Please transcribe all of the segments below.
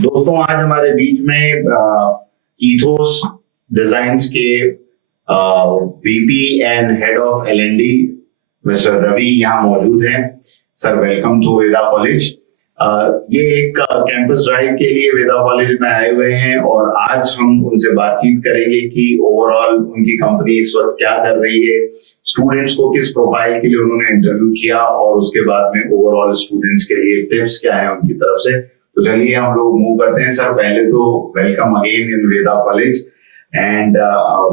दोस्तों आज हमारे बीच में ईथोस डिजाइन्स के VP and head of L and D mister Ravi यहाँ मौजूद हैं। Sir welcome to Veda college. ये एक कैंपस ड्राइव के लिए वेदा कॉलेज में आए हुए हैं और आज हम उनसे बातचीत करेंगे कि ओवरऑल उनकी कंपनी इस वक्त क्या कर रही है, स्टूडेंट्स को किस प्रोफाइल के लिए उन्होंने इंटरव्यू किया और उसके बाद में ओवरऑल स्टूडेंट्स के लिए टिप्स क्या है उनकी तरफ से। तो चलिए हम लोग मूव करते हैं। सर पहले तो welcome again in Veda college and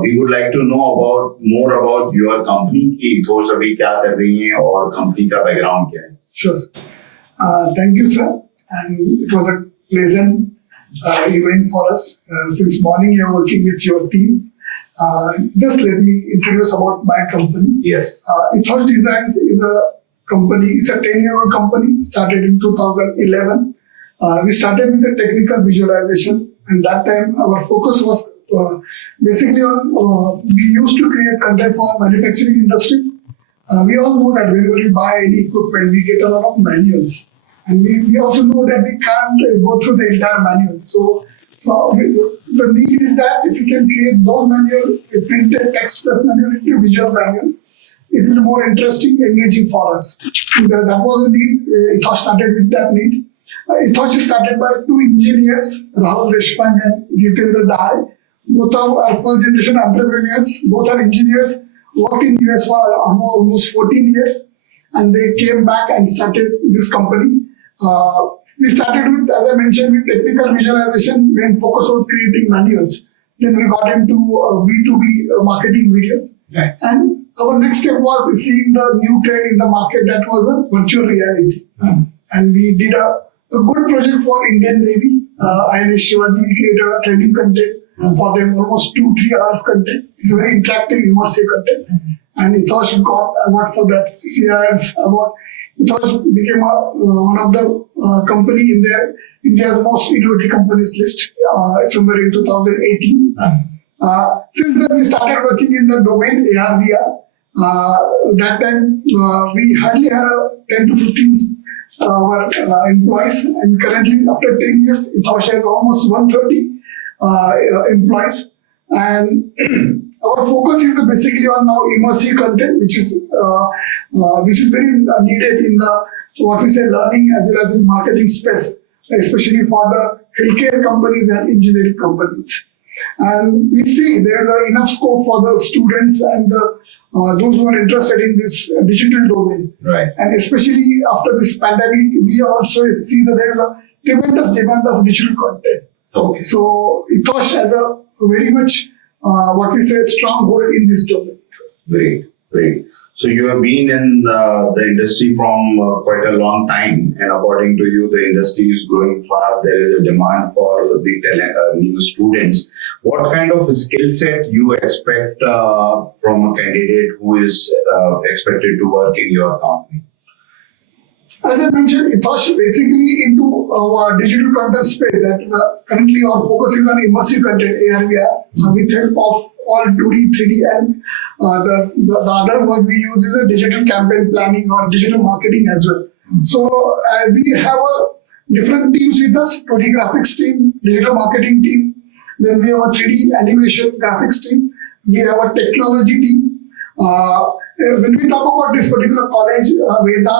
we would like to know about more about your company की ईथोस अभी क्या कर रही है और कंपनी का बैकग्राउंड क्या है। Sure. Thank you, sir. And it was a pleasant event for us. Since morning, you're working with your team. Just let me introduce about my company. Yes. ETHOSH Designs is a company. It's a 10-year-old company. Started in 2011. We started with the technical visualization, and that time our focus was basically on we used to create content for manufacturing industry. We all know that whenever we buy any equipment, we get a lot of manuals. And we also know that we can't go through the entire manual. The need is that if we can create those manuals, a printed text-based manual into visual manual, it will be more interesting, engaging for us. That was the need. ETHOSH started with that need. ETHOSH is started by two engineers, Rahul Deshpande and Jitendra Dai. Both are first generation entrepreneurs. Both are engineers. Worked in US for almost 14 years, and they came back and started this company. We started with, as I mentioned, with technical visualization, main focus on creating manuals. Then we got into B2B marketing videos. Right. And our next step was seeing the new trend in the market that was a virtual reality. And we did a good project for Indian Navy. INS Shivaji, we created a training content for them, almost 2-3 hours content. It's very interactive, immersive content. And ETHOSH got award for that, CCI's award. ETHOSH became one of the company in their India's most innovative companies list somewhere in 2018. Since then, we started working in the domain AR/VR. That time, we hardly had 10 to 15 employees, and currently, after 10 years, ETHOSH has almost 130 employees. And our focus is basically on now immersive content, which is very needed in the what we say learning as well as in marketing space, especially for the healthcare companies and engineering companies. And we see there is enough scope for the students and those who are interested in this digital domain. Right. And especially after this pandemic, we also see that there is a tremendous demand of digital content. Okay. So ETHOSH has a very much what we say stronghold in this domain. Great. So you have been in the industry from quite a long time, and according to you, the industry is growing fast. There is a demand for the new students. What kind of skill set you expect from a candidate who is expected to work in your company? As I mentioned, ETHOSH basically into our digital content space. That is currently our focus is on immersive content, AR/VR, with help of all 2D, 3D, and the other word we use is a digital campaign planning or digital marketing as well. So we have different teams with us: 2D graphics team, digital marketing team. Then we have a 3D animation graphics team. We have a technology team. When we talk about this particular college, VEDA,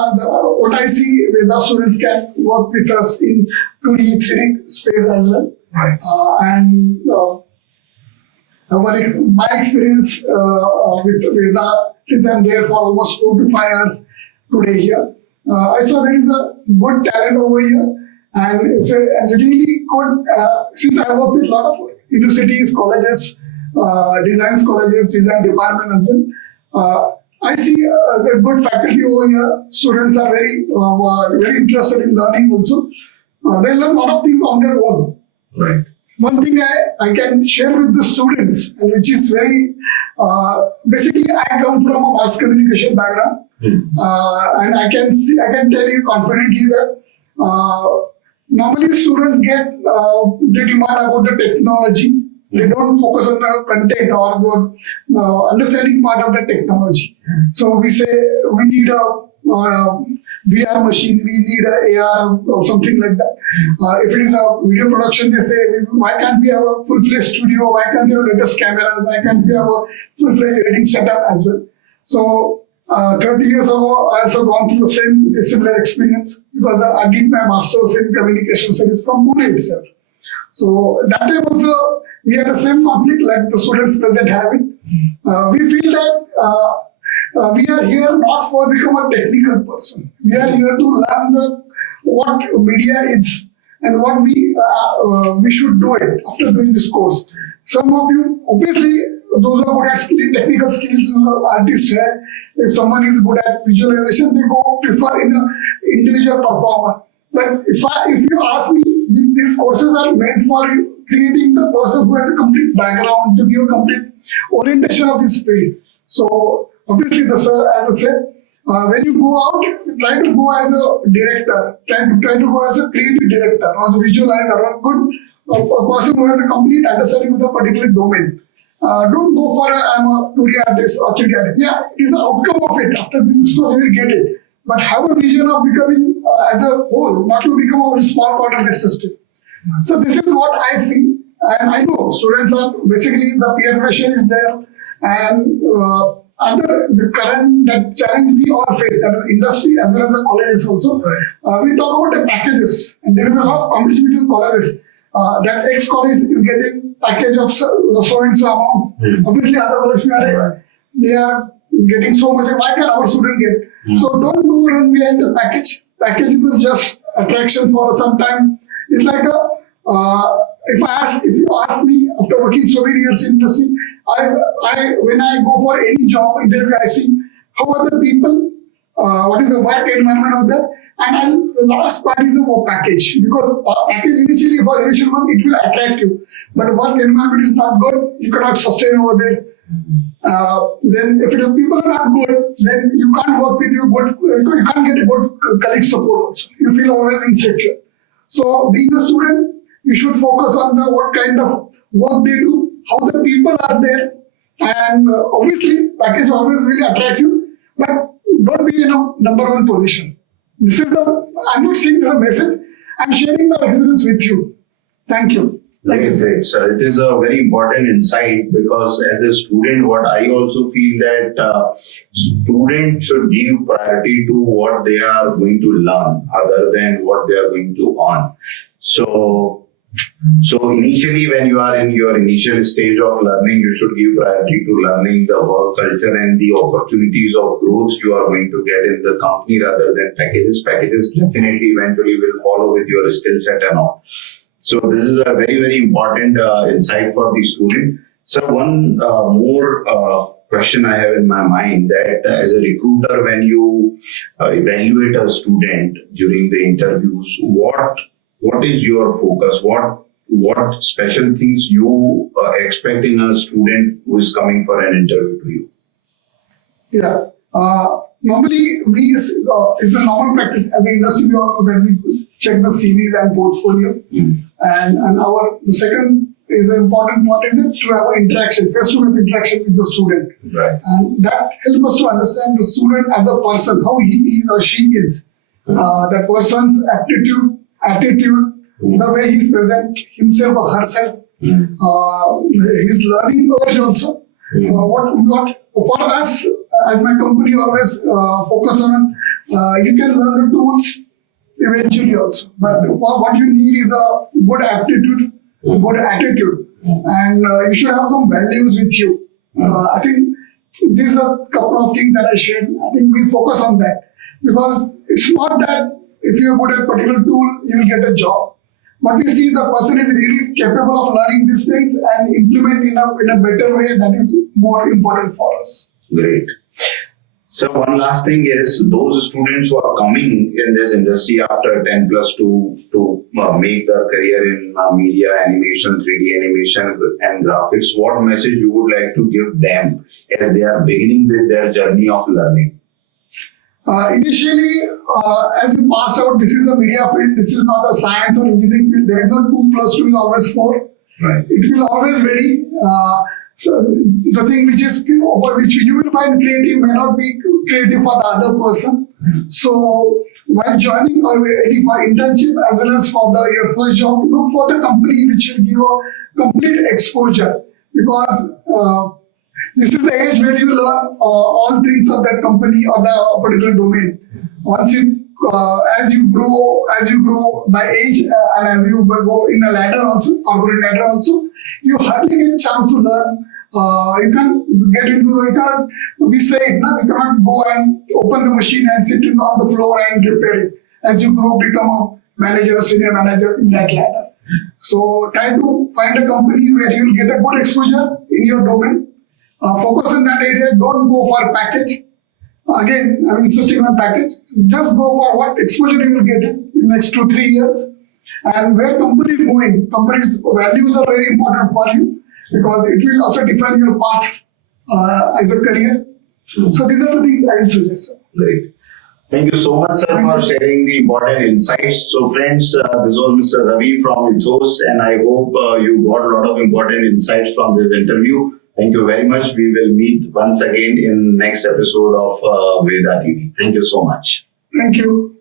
what I see, VEDA students can work with us in 2D, 3D space as well. Right. My experience with VEDA, since I'm there for almost 4 to 5 years today here, I saw there is a good talent over here, and it's really good. Since I work with a lot of universities, colleges, design colleges, design department as well. I see a good faculty over here. Students are very interested in learning also. They learn a lot of things on their own. Right. One thing I can share with the students, and which is very, basically I come from a mass communication background. And I can tell you confidently that normally students they demand about the technology. They don't focus on the content or the understanding part of the technology. So we say we need VR machine, we need a AR or something like that. If it is a video production, they say, why can't we have a full-fledged studio? Why can't we have latest cameras? Why can't we have a full-fledged editing setup as well? So 30 years ago, I also gone through the similar experience because I did my master's in communication studies from Pune itself. So that time also, we had the same conflict like the students present having. We feel that we are here not for become a technical person. We are here to learn what media is and what we should do it after doing this course. Some of you, obviously, those who are good at technical skills, artists, if someone is good at visualization, they go prefer in the individual performer. But if you ask me, these courses are meant for creating the person who has a complete background to give a complete orientation of this field. So obviously, as I said, when you go out, try to go as a director, try to go as a creative director or a visualizer or a person who has a complete understanding of a particular domain. Don't go for I'm a 2D artist or 3D artist. Yeah, it is the outcome of it. After doing this course, you will get it. But have a vision of becoming as a whole, not to become a small part of the system. So this is what I feel. And I know students are basically the peer pressure is there. And the current that challenge we all face, that is industry as well as the colleges also. Right. We talk about the packages. And there is a lot of competition between colleges. That X college is getting package of so and so amount. Obviously, other colleges they are getting so much. Why can our student get? So don't go run behind the package. Package is just attraction for some time. It's like if you ask me after working so many years in industry, when I go for any job interview, I see how other people, what is the work environment out there. And the last part is a package, because package initially for initial month it will attract you, but work environment is not good, you cannot sustain over there. Then if the people are not good, then you can't work with you can't get a good colleague support also. You feel always insecure. So being a student, you should focus on what kind of work they do, how the people are there, and obviously package always will attract you, but don't be in a number one position. This is I'm not saying this is a message, I'm sharing my experience with you. Thank you. Like I said, sir, it is a very important insight, because as a student, what I also feel that students should give priority to what they are going to learn other than what they are going to earn. So initially, when you are in your initial stage of learning, you should give priority to learning the work culture and the opportunities of growth you are going to get in the company rather than packages. Packages definitely eventually will follow with your skill set and all. So this is a very, very important insight for the student. So one more question I have in my mind, that as a recruiter, when you evaluate a student during the interviews, what is your focus? What special things you expect in a student who is coming for an interview to you? Yeah. Normally, it's a normal practice as an industry. We all know that we check the CVs and portfolio. And the second is an important part is to have an interaction, face-to-face interaction with the student. Right. And that helps us to understand the student as a person, how he is or she is. That person's aptitude, attitude, the way he's present himself or herself, his learning urge also. What for us as my company always focus on, you can learn the tools eventually also. But what you need is a good aptitude, a good attitude, and you should have some values with you. I think these are a couple of things that I shared. I think we focus on that, because it's not that if you're good at a particular tool, you will get a job. But we see the person is really capable of learning these things and implement in a better way. That is more important for us. Great. So one last thing is, those students who are coming in this industry after 10+2 to make their career in media, animation, 3D animation and graphics, what message you would like to give them as they are beginning with their journey of learning? Initially, as you pass out, this is a media field, this is not a science or engineering field. There is no 2+2 is always 4. Right. It will always vary. So the thing which you will find creative may not be creative for the other person. So while joining or any for internship as well as for your first job, look for the company which will give a complete exposure, because this is the age where you learn all things of that company or the particular domain. Once you, as you grow by age and as you go in a ladder also, corporate ladder also, you hardly get chance to learn. You can't get into you can't we say it, no? We cannot go and open the machine and sit on the floor and repair it. As you grow, become a manager, senior manager in that ladder. So try to find a company where you will get a good exposure in your domain. Focus on that area. Don't go for package. Again, I'm insisting on package. Just go for what exposure you will get in next 2-3 years, and where company is moving. Company's values are very important for you, because it will also define your path as a career. So these are the things I will suggest. Great. Thank you so much, sir, for sharing the important insights. So, friends, this was Mr. Ravi from ETHOSH, and I hope you got a lot of important insights from this interview. Thank you very much. We will meet once again in next episode of VEDA TV. Thank you so much. Thank you.